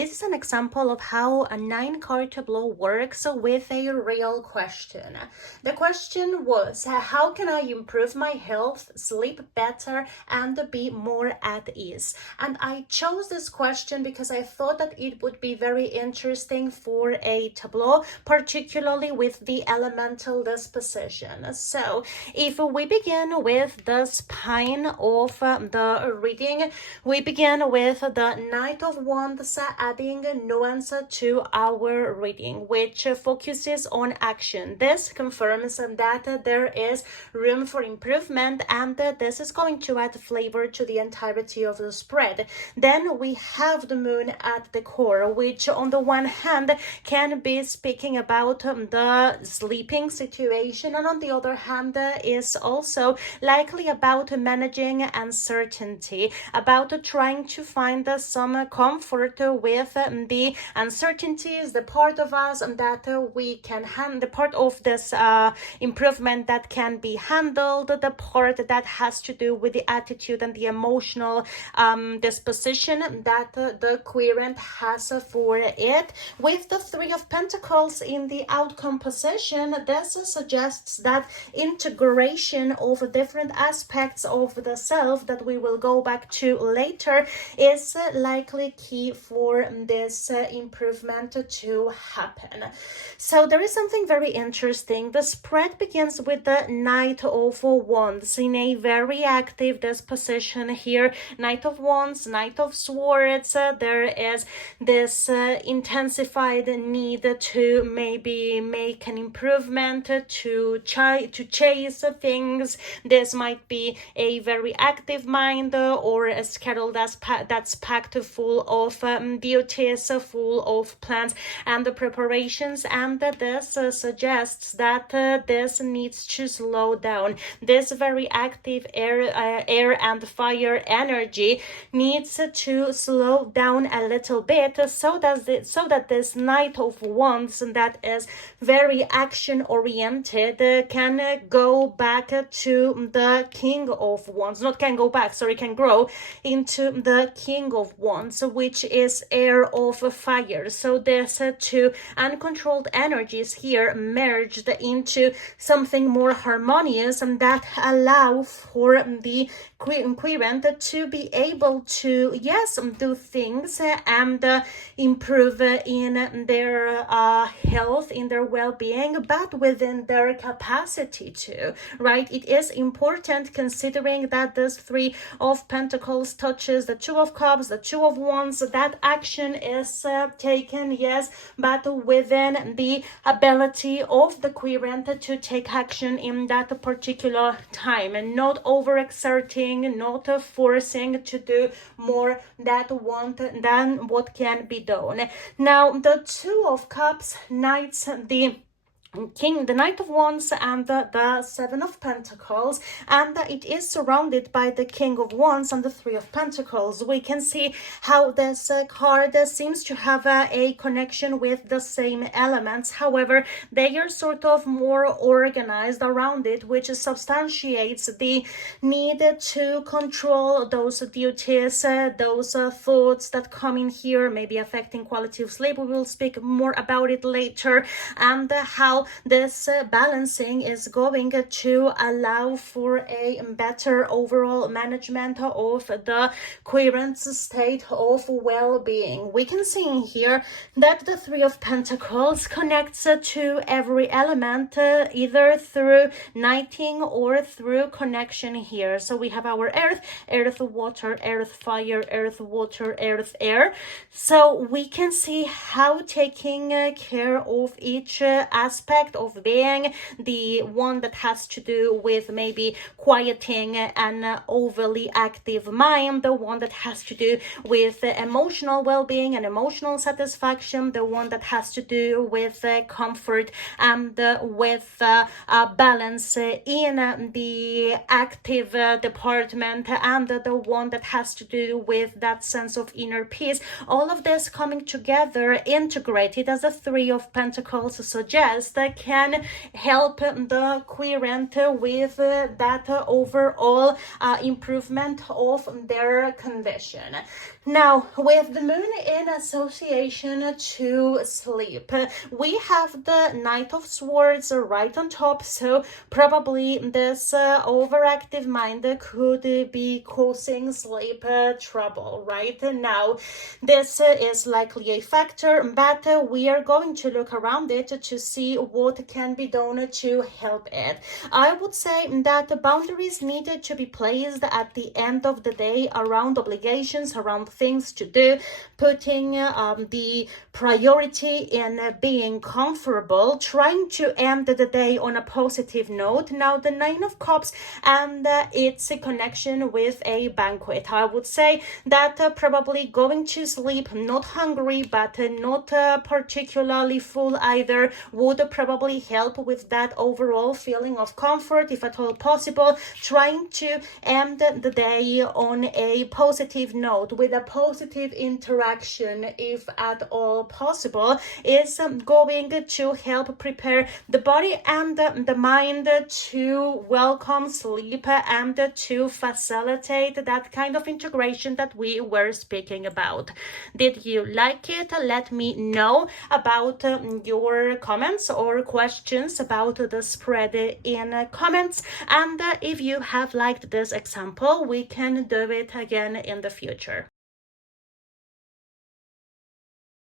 this is an example of how a 9-card tableau works with a real question. The question was, how can I improve my health, sleep better, and be more at ease? And I chose this question because I thought that it would be very interesting for a tableau, particularly with the elemental disposition. So if we begin with the spine of the reading, we begin with the Knight of Wands, adding nuance to our reading, which focuses on action. This confirms that there is room for improvement, and this is going to add flavor to the entirety of the spread. Then we have the moon at the core, which on the one hand can be speaking about the sleeping situation, and on the other hand is also likely about managing uncertainty, about trying to find some comfort with the uncertainties, the part of us that we can handle, the part of this improvement that can be handled, the part that has to do with the attitude and the emotional disposition that the querent has for it. With the Three of Pentacles in the outcome position, this suggests that integration of different aspects of the self that we will go back to later is likely key for this improvement to happen. So there is something very interesting. The spread begins with the Knight of Wands in a very active disposition here. Knight of Wands, Knight of Swords. There is this intensified need to maybe make an improvement, to chase things. This might be a very active mind or a schedule that's packed full of duties, full of plans and the preparations, and this suggests that this needs to slow down. This very active air and fire energy needs to slow down a little bit, so that this Knight of Wands that is very action oriented can go back to the King of Wands, can grow into the King of Wands, which is air of fire. So there's two uncontrolled energies here merged into something more harmonious, and that allow for the querent to be able to, yes, do things and improve in their health, in their well-being, but within their capacity to, right? It is important, considering that this Three of Pentacles touches the Two of Cups, the Two of Wands, that action is taken, yes, but within the ability of the querent to take action in that particular time, and not overexerting, not forcing to do more than what can be done. Now, the Two of Cups knights the Knight of Wands and the Seven of Pentacles, and it is surrounded by the King of Wands and the Three of Pentacles. We can see how this card seems to have a connection with the same elements. However, they are sort of more organized around it, which substantiates the need to control those duties, those thoughts that come in here, maybe affecting quality of sleep. We will speak more about it later, and how this balancing is going to allow for a better overall management of the querent's state of well-being. We can see here that the Three of Pentacles connects to every element, either through knighting or through connection here. So we have our earth, water, earth, fire, earth, water, earth, air. So we can see how taking care of each aspect of being, the one that has to do with maybe quieting an overly active mind, the one that has to do with emotional well-being and emotional satisfaction, the one that has to do with comfort and with balance in the active department, and the one that has to do with that sense of inner peace. All of this coming together, integrated, as the Three of Pentacles suggest, can help the querent with that overall improvement of their condition. Now, with the moon in association to sleep, we have the Knight of Swords right on top, so probably this overactive mind could be causing sleep trouble right now. This is likely a factor, but we are going to look around it to see what can be done to help it. I would say that the boundaries needed to be placed at the end of the day around obligations, around things to do, putting the priority in being comfortable, trying to end the day on a positive note. Now, the Nine of Cups and its connection with a banquet. I would say that probably going to sleep not hungry, but not particularly full either, would probably help with that overall feeling of comfort, if at all possible. Trying to end the day on a positive note with a positive interaction, if at all possible, is going to help prepare the body and the mind to welcome sleep and to facilitate that kind of integration that we were speaking about. Did you like it? Let me know about your comments or questions about the spread in comments, and if you have liked this example, we can do it again in the future.